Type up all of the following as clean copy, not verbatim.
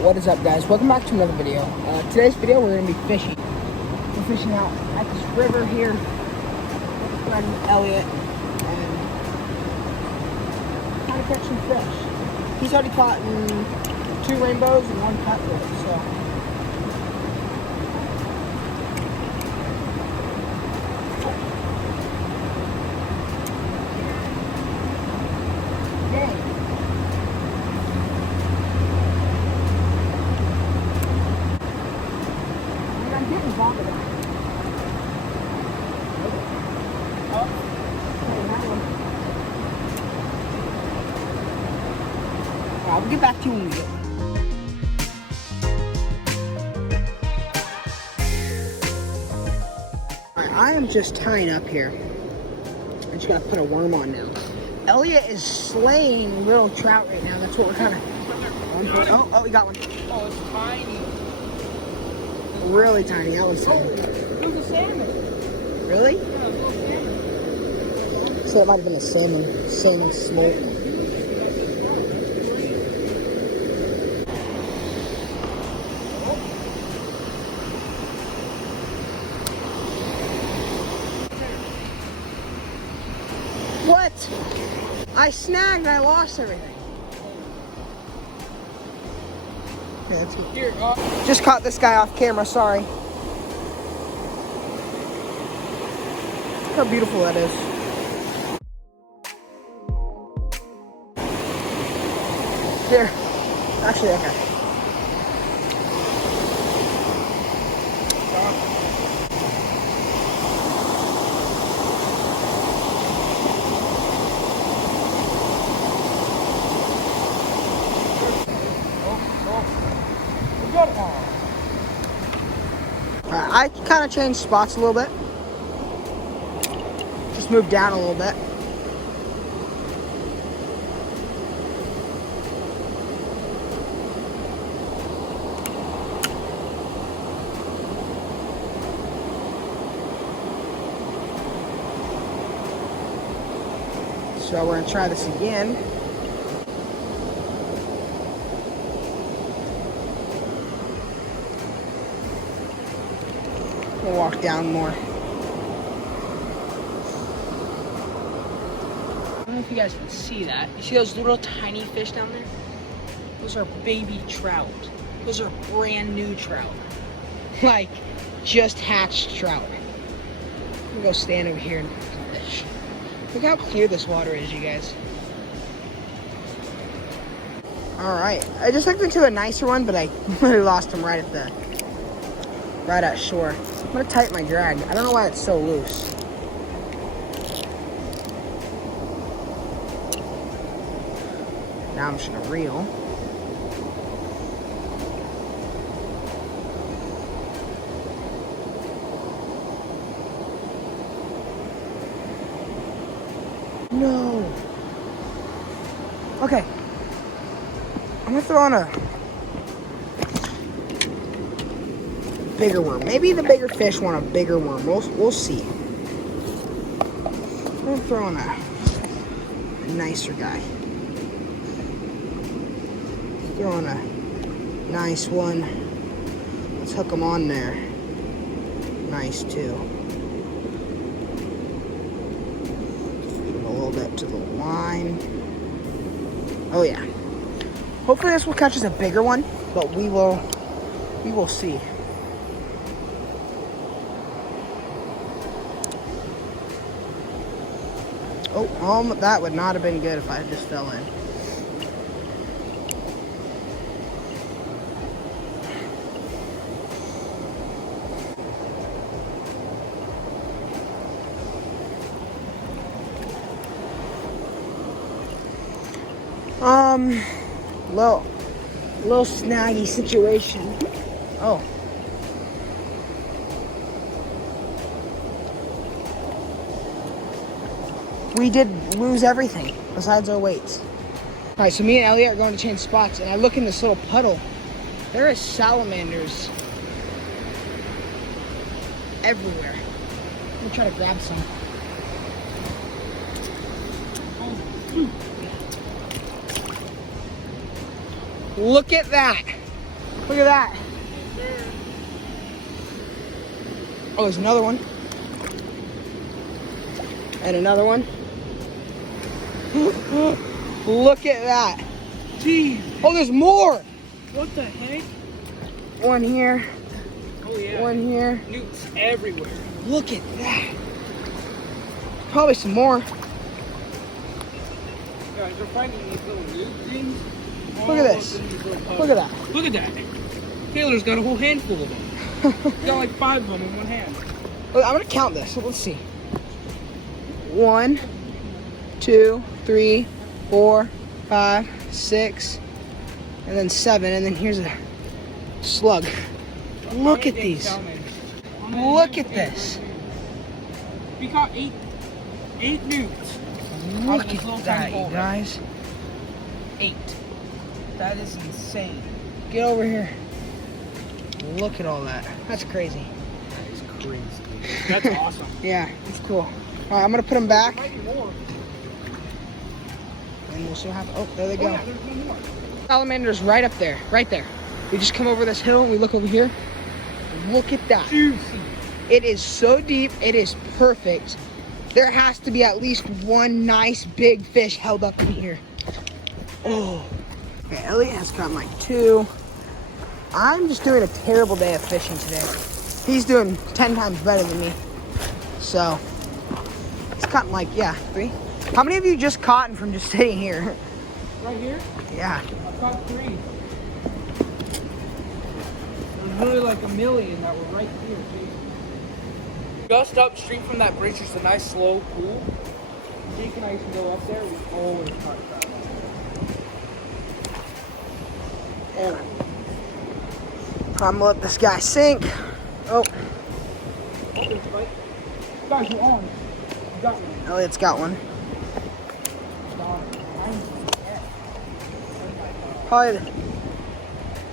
Alright, what is up guys? Welcome back to another video. Today's video we're going to be fishing. We're fishing out at this river here. My friend Elliot. And trying to catch some fish. He's already caught 2 rainbows and 1 cutthroat, so. I'll get back to you when we get one. Alright, I am just tying up here. I just gotta put a worm on now. Elliot is slaying little trout right now. That's what we're kind of. Oh, we got one. Oh, it's tiny. Really tiny. That was salmon. It was a salmon. Really? Yeah, it was a little salmon. So it might have been a salmon smoke. What? I snagged, I lost everything. Okay, that's good. Here, Just caught this guy off camera, sorry. Look how beautiful that is. Here. Actually, okay. I kind of changed spots a little bit. Just moved down a little bit. So we're gonna try this again. We'll walk down more. I don't know if you guys can see that. You see those little tiny fish down there? Those are baby trout. Those are brand new trout. Like, just hatched trout. I'm gonna go stand over here and fish. Look how clear this water is, you guys. Alright, I just hooked into a nicer one, but I literally lost him right at shore. I'm gonna tighten my drag. I don't know why it's so loose. Now I'm just gonna reel. No. Okay. I'm gonna throw on a bigger worm. Maybe the bigger fish want a bigger worm. We'll see. I'm gonna throw on a nicer guy. Throw on a nice one. Let's hook him on there. Nice too. A little bit to the line. Oh yeah. Hopefully this will catch us a bigger one, but we will see. Oh, that would not have been good if I just fell in. Little snaggy situation. Oh. We did lose everything besides our weights. All right, so me and Elliot are going to change spots, and I look in this little puddle. There are salamanders everywhere. Let me try to grab some. Look at that. Look at that. Oh, there's another one. And another one. Look at that. Jeez. Oh, there's more. What the heck? One here. Oh yeah. One here. Newts everywhere. Look at that. Probably some more. Guys, we're finding these little newt things. Look at this. Look at that. Look at that. Taylor's got a whole handful of them. He's got like 5 of them in one hand. Look, I'm gonna count this. So let's see. 1, 2, 3, 4, 5, 6, and then 7, and then here's a slug. Look at these. Look at this. We caught 8 newts. Look at that, you guys. 8. That is insane. Get over here. Look at all that. That's crazy. That is crazy. That's awesome. Yeah, it's cool. All right, I'm gonna put them back, There might be more. and we'll see what happens. Oh, there they Oh, go. yeah, there's one more. Salamander's right up there, right there. We just come over this hill, we look over here. Look at that. Juicy. It is so deep, it is perfect. There has to be at least one nice big fish held up in here. Oh. Okay, Elliot has caught like 2. I'm just doing a terrible day of fishing today. He's doing 10 times better than me. So, he's caught like, 3. How many of you just caught from just sitting here? Right here? Yeah. I caught 3. There's really like a million that were right here, too. Just upstream from that bridge, there's a nice slow pool. Jake and I used to go up there, we always caught trout. And I'm gonna let this guy sink. Oh, Oh, there's a bite. Guys, we're on. You got one. Elliot's got one. Probably.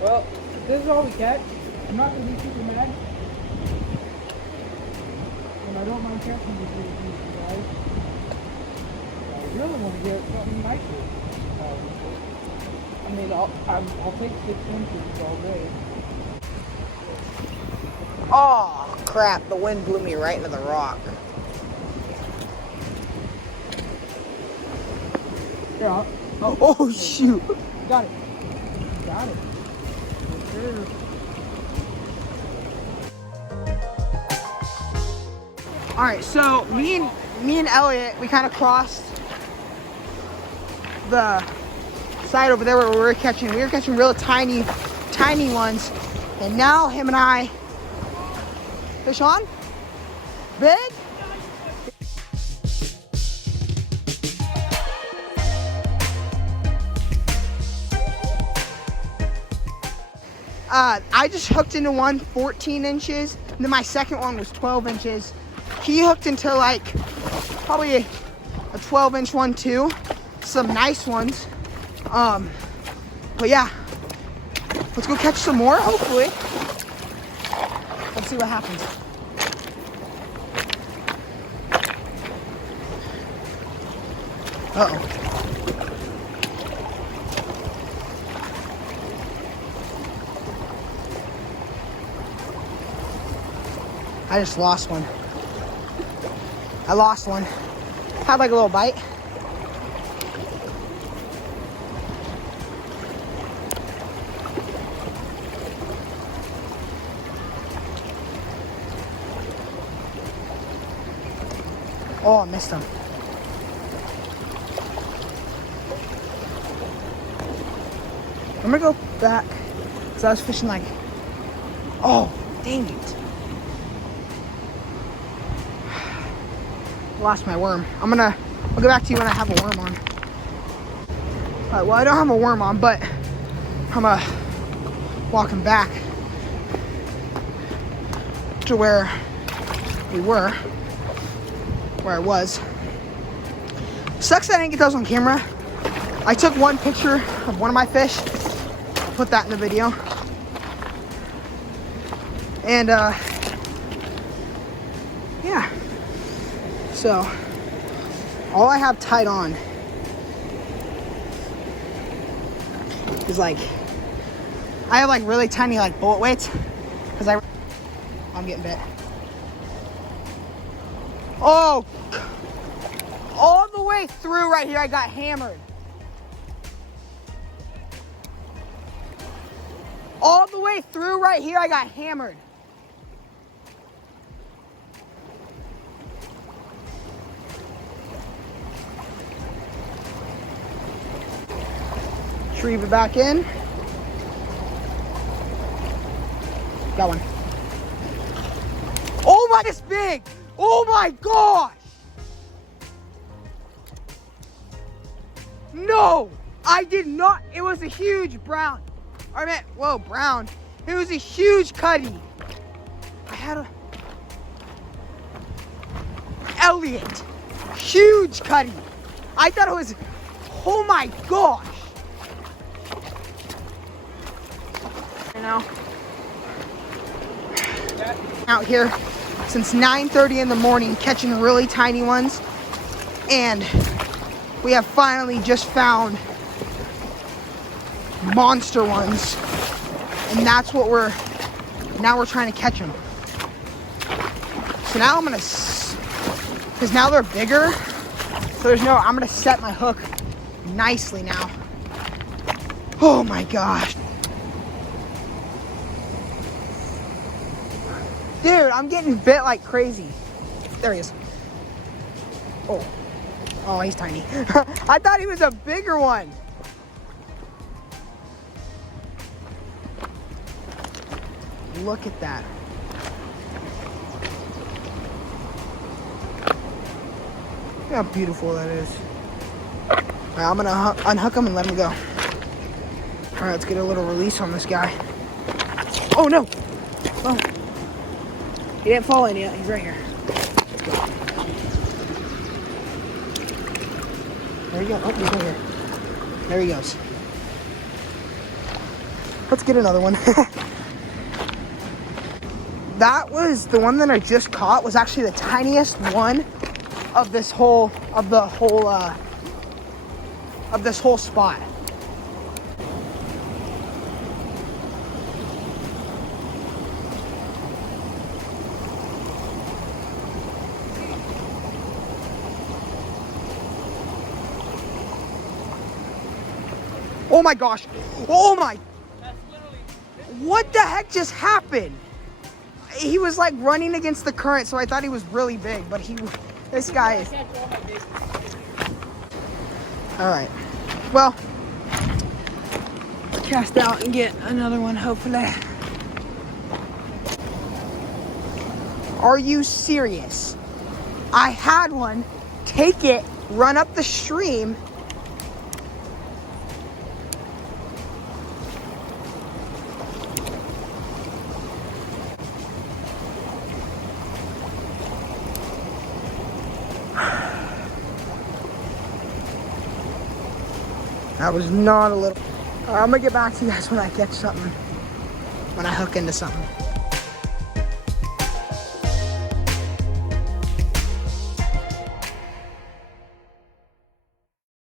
Well, this is all we catch. I'm not going to be super mad. And I don't mind catching these little pieces, guys. I really want to get something nicer. I mean, I'll take 6 inches all day. Oh crap! The wind blew me right into the rock. Yeah. Oh shoot! Got it. Got it. Yes, sir. All right, so me and Elliot, we kind of crossed the side over there where we were catching. We were catching real tiny ones, and now him and I fish on big. I just hooked into one 14 inches, and then my second one was 12 inches. He hooked into like probably a 12-inch one too. Some nice ones. But yeah, let's go catch some more, hopefully. Let's see what happens. Uh-oh. I just lost one. I lost one. Had like a little bite. Oh, I missed him. I'm gonna go back because I was fishing like, oh, dang it. Lost my worm. I'll go back to you when I have a worm on. Alright, well I don't have a worm on, but I'm walking back to where we were, where I was. Sucks that I didn't get those on camera. I took one picture of one of my fish. I'll put that in the video. And yeah. So, all I have tied on is like I have like really tiny like bullet weights because I'm getting bit. Oh, all the way through right here I got hammered. All the way through right here I got hammered. Retrieve it back in. Got one. Oh my, it's big. Oh my gosh. No, I did not. It was a huge brown. I meant, whoa, brown. It was a huge cutty. I had a Elliot. Huge cutty. I thought it was, oh my gosh. You know, out here since 9:30 in the morning catching really tiny ones, and we have finally just found monster ones, and that's what we're trying to catch them. So now I'm gonna, because now they're bigger, so I'm gonna set my hook nicely now. Oh my gosh. Dude, I'm getting bit like crazy. There he is. Oh, he's tiny. I thought he was a bigger one. Look at that. Look how beautiful that is. All right, I'm gonna unhook him and let him go. All right, let's get a little release on this guy. Oh no! Oh. He didn't fall in yet. He's right here. Let's go. There you go. Oh, he's right here. There he goes. Let's get another one. That was the one that I just caught. Was actually the tiniest one of this whole spot. Oh my gosh. Oh my. What the heck just happened? He was like running against the current, so I thought he was really big, but this guy is. All right. Well, cast out and get another one, hopefully. Are you serious? I had one, take it, run up the stream. That was not a little. I'm gonna get back to you guys when I catch something, when I hook into something.